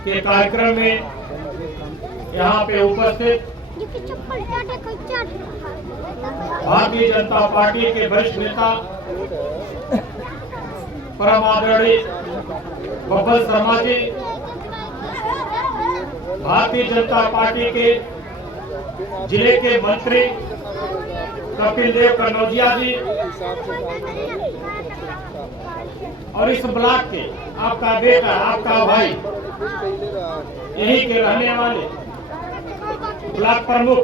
के कार्यक्रम में यहाँ पे उपस्थित भारतीय जनता पार्टी के वरिष्ठ नेता परम आदरणीय बब्बर शर्मा जी, भारतीय जनता पार्टी के जिले के मंत्री कपिल देव कन्नौजिया जी और इस ब्लॉक के आपका बेटा, आपका भाई, यही के रहने वाले ब्लॉक प्रमुख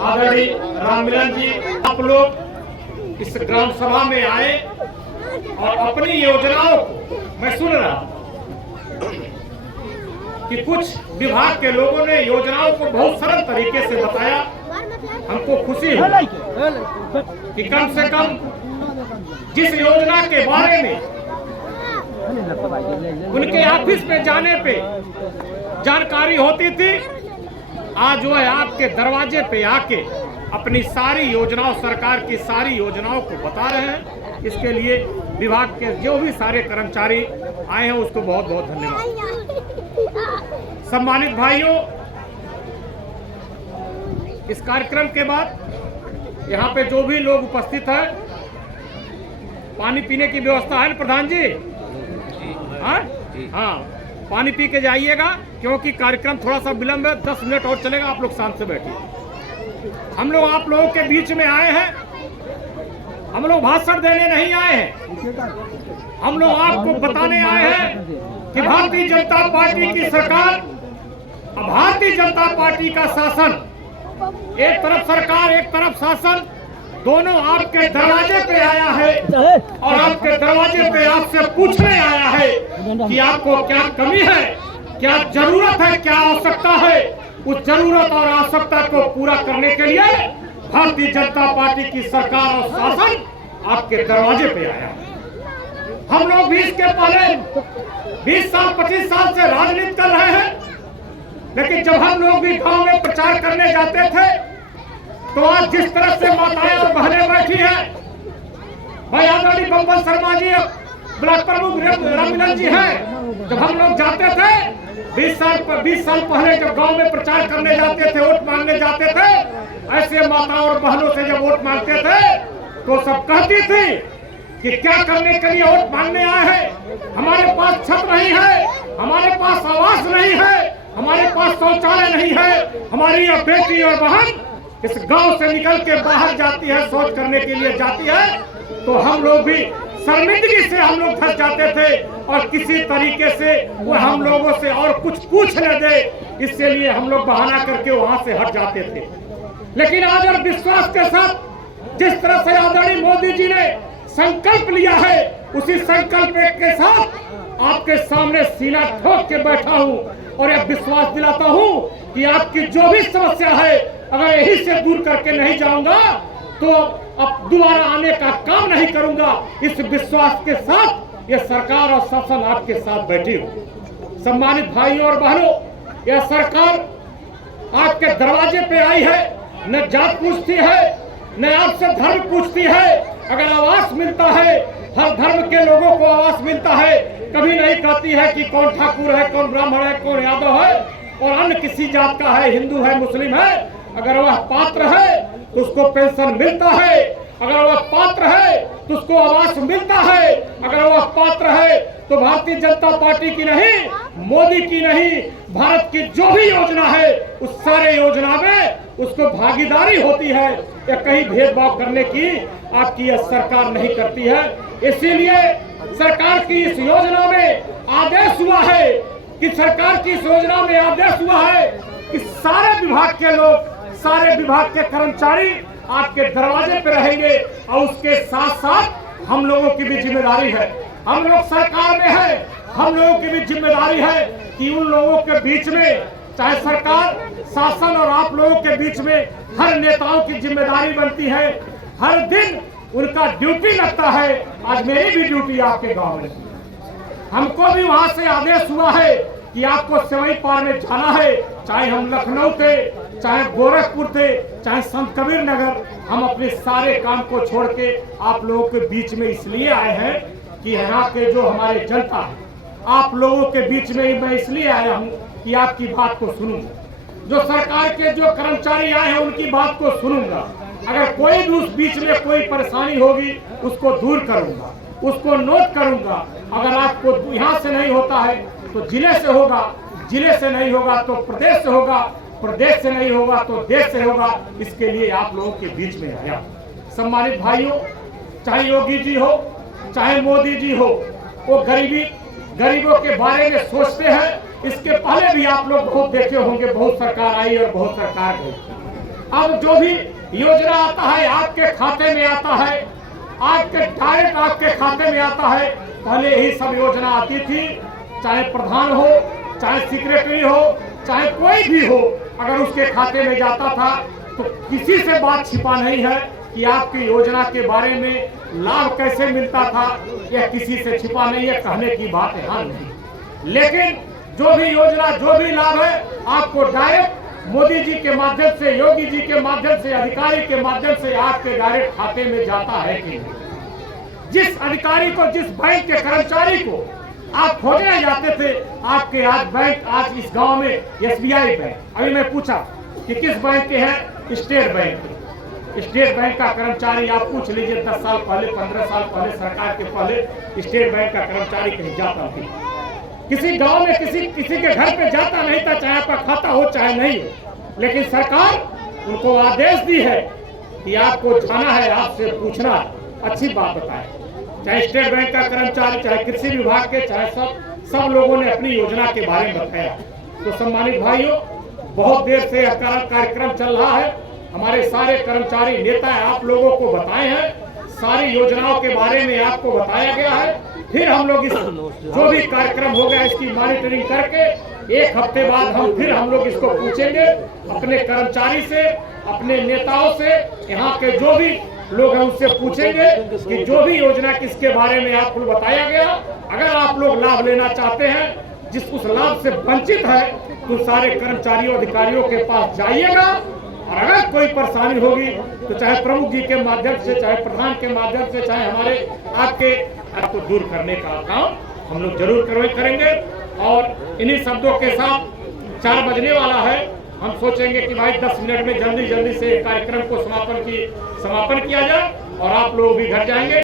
आदरणीय राममिलन जी, आप लोग इस ग्राम सभा में आए और अपनी योजनाओं को मैं सुन रहा कि कुछ विभाग के लोगों ने योजनाओं को बहुत सरल तरीके से बताया। हमको खुशी है कि कम से कम जिस योजना के बारे में उनके ऑफिस में जाने पे जानकारी होती थी, आज वो है आपके दरवाजे पे आके अपनी सारी योजनाओं, सरकार की सारी योजनाओं को बता रहे हैं। इसके लिए विभाग के जो भी सारे कर्मचारी आए हैं उसको बहुत बहुत धन्यवाद। सम्मानित भाइयों, इस कार्यक्रम के बाद यहाँ पे जो भी लोग उपस्थित हैं, पानी पीने की व्यवस्था है ना प्रधान जी? हाँ, पानी पी के जाइएगा क्योंकि कार्यक्रम थोड़ा सा विलंब है, 10 मिनट और चलेगा। आप लोग शांत से बैठिए। हम लोग आप लोगों के बीच में आए हैं, हम लोग भाषण देने नहीं आए हैं, हम लोग आपको बताने आए हैं कि भारतीय जनता पार्टी की सरकार और भारतीय जनता पार्टी का शासन, एक तरफ सरकार एक तरफ शासन, दोनों आपके दरवाजे पे आया है और आपके दरवाजे पे आपसे पूछने आया है कि आपको क्या कमी है, क्या जरूरत है, क्या आवश्यकता है। उस जरूरत और आवश्यकता को पूरा करने के लिए भारतीय जनता पार्टी की सरकार और शासन आपके दरवाजे पे आया है। हम लोग भी इसके पहले 20 साल 25 साल से राजनीति कर रहे हैं, लेकिन जब हम लोग भी गांव में प्रचार करने जाते थे तो आज जिस तरह से माताएं और बहनें बैठी हैं, भाई आदरणीय बब्बर शर्मा जी, ब्लॉक प्रमुख राममिलन जी हैं, जब हम लोग जाते थे 20 साल पहले जब गांव में प्रचार करने जाते थे, वोट मांगने जाते थे, ऐसे माताओं और बहनों से जब वोट मांगते थे तो सब कहती थी कि क्या करने के लिए वोट मांगने आए हैं, हमारे पास छत नहीं है, हमारे पास आवास नहीं है, हमारे पास शौचालय नहीं है, हमारी यह बेटी और बहन इस गांव से निकल के बाहर जाती है, शौच करने के लिए जाती है, तो हम लोग भी शर्मिंदगी से हम लोग फंस जाते थे और किसी तरीके से वो हम लोगों से और कुछ पूछ न दे, इसके लिए हम लोग बहाना करके वहां से हट जाते थे। लेकिन आज और विश्वास के साथ जिस तरह से आदरणीय मोदी जी ने संकल्प लिया है, उसी संकल्प के साथ आपके सामने सीना ठोक के बैठा हूं और यह विश्वास दिलाता हूं कि आपकी जो भी समस्या है, अगर यही से दूर करके नहीं जाऊंगा तो अब दोबारा आने का काम नहीं करूंगा। इस विश्वास के साथ यह सरकार और शासन आपके साथ बैठी हो। सम्मानित भाइयों और बहनों, यह सरकार आपके दरवाजे पे आई है, न जात पूछती है, न आपसे धर्म पूछती है। अगर आवास मिलता है, हर धर्म के लोगों को आवास मिलता है, कभी नहीं कहती है कि कौन ठाकुर है, कौन ब्राह्मण है, कौन यादव है और अन्य किसी जात का है, हिंदू है, मुस्लिम है। अगर वह पात्र है तो उसको पेंशन मिलता है, अगर वह पात्र है तो उसको आवास मिलता है, अगर वह पात्र है तो भारतीय जनता पार्टी की नहीं, मोदी की नहीं, भारत की जो भी योजना है उस सारे योजना में उसको भागीदारी होती है। या कहीं भेदभाव करने की आपकी यह सरकार नहीं करती है। इसीलिए सरकार की इस योजना में आदेश हुआ है कि सरकार की इस योजना में आदेश हुआ है कि सारे विभाग के लोग, सारे विभाग के कर्मचारी आपके दरवाजे पे रहेंगे और उसके साथ साथ हम लोगों की भी जिम्मेदारी है, हम लोग सरकार में है, हम लोगों की भी जिम्मेदारी है कि उन लोगों के बीच में, चाहे सरकार, शासन और आप लोगों के बीच में हर नेताओं की जिम्मेदारी बनती है, हर दिन उनका ड्यूटी लगता है। आज मेरी भी ड्यूटी आपके गांव में, हमको भी वहां से आदेश हुआ है कि आपको सेवई पार में जाना है, चाहे हम लखनऊ थे, चाहे गोरखपुर थे, चाहे संत कबीर नगर, हम अपने सारे काम को छोड़ के आप लोगों के बीच में इसलिए आए हैं कि यहाँ के जो हमारे जनता है, आप लोगों के बीच में मैं इसलिए आया हूं कि आपकी बात को सुनूंगा। जो सरकार के जो कर्मचारी आए हैं उनकी बात को सुनूंगा। अगर कोई भी उस बीच में कोई परेशानी होगी उसको दूर करूंगा, उसको नोट करूंगा। अगर आपको यहाँ से नहीं होता है तो जिले से होगा, जिले से नहीं होगा तो प्रदेश से होगा, प्रदेश से नहीं होगा तो देश से होगा। इसके लिए आप लोगों के बीच में आया। सम्मानित भाइयों, चाहे योगी जी हो चाहे मोदी जी हो, वो गरीबों के बारे में सोचते हैं। इसके पहले भी आप लोग बहुत देखे होंगे, बहुत सरकार आई और बहुत सरकार गई। अब जो भी योजना आता है आपके खाते में आता है, आपके डायरेक्ट आपके खाते में आता है। पहले यही सब योजना आती थी, चाहे प्रधान हो चाहे सेक्रेटरी हो चाहे कोई भी हो, अगर उसके खाते में जाता था तो किसी से बात छिपा नहीं है कि आपकी योजना के बारे में लाभ कैसे मिलता था, यह किसी से छिपा नहीं है। कहने की बात यहाँ नहीं, लेकिन जो भी योजना जो भी लाभ है आपको डायरेक्ट मोदी जी के माध्यम से, योगी जी के माध्यम से, अधिकारी के माध्यम से आपके डायरेक्ट खाते में जाता है कि नहीं। जिस अधिकारी को, जिस बैंक के कर्मचारी को आप खोजने जाते थे, आपके आज बैंक, आज इस गांव में एसबीआई बैंक, अभी मैं पूछा कि किस बैंक के हैं, स्टेट बैंक। स्टेट बैंक का कर्मचारी आप पूछ लीजिए, 10 साल पहले 15 साल पहले सरकार के पहले स्टेट बैंक का कर्मचारी कहीं जाता नहीं, किसी गांव में किसी के घर पे जाता नहीं था, चाहे आपका खाता हो चाहे नहीं हो। लेकिन सरकार उनको आदेश दी है कि आपको जाना है, आपसे पूछना है, अच्छी बात बताए। चाहे स्टेट बैंक का कर्मचारी, चाहे कृषि विभाग के, चाहे सब लोगों ने अपनी योजना के बारे में बताया। तो सम्मानित भाइयों, बहुत देर से कार्यक्रम चल रहा है, हमारे सारे कर्मचारी नेता आप लोगों को बताए हैं, सारी योजनाओं के बारे में आपको बताया गया है। फिर हम लोग इस जो भी कार्यक्रम हो गया इसकी मॉनिटरिंग करके 1 हफ्ते बाद हम लोग इसको पूछेंगे अपने कर्मचारी से, अपने नेताओं से, यहाँ के जो भी लोग हैं उससे पूछेंगे कि जो भी योजना किसके बारे में आपको बताया गया, अगर आप लोग लाभ लेना चाहते हैं, जिस उस लाभ से वंचित है, तो सारे कर्मचारियों अधिकारियों के पास जाइएगा। और अगर कोई परेशानी होगी तो चाहे प्रमुख जी के माध्यम से, चाहे प्रधान के माध्यम से, चाहे हमारे आपको दूर करने का काम हम लोग जरूर करेंगे। और इन्हीं शब्दों के साथ 4 बजने वाला है, हम सोचेंगे कि भाई 10 मिनट में जल्दी से कार्यक्रम को समापन किया जाए और आप लोग भी घर जाएंगे।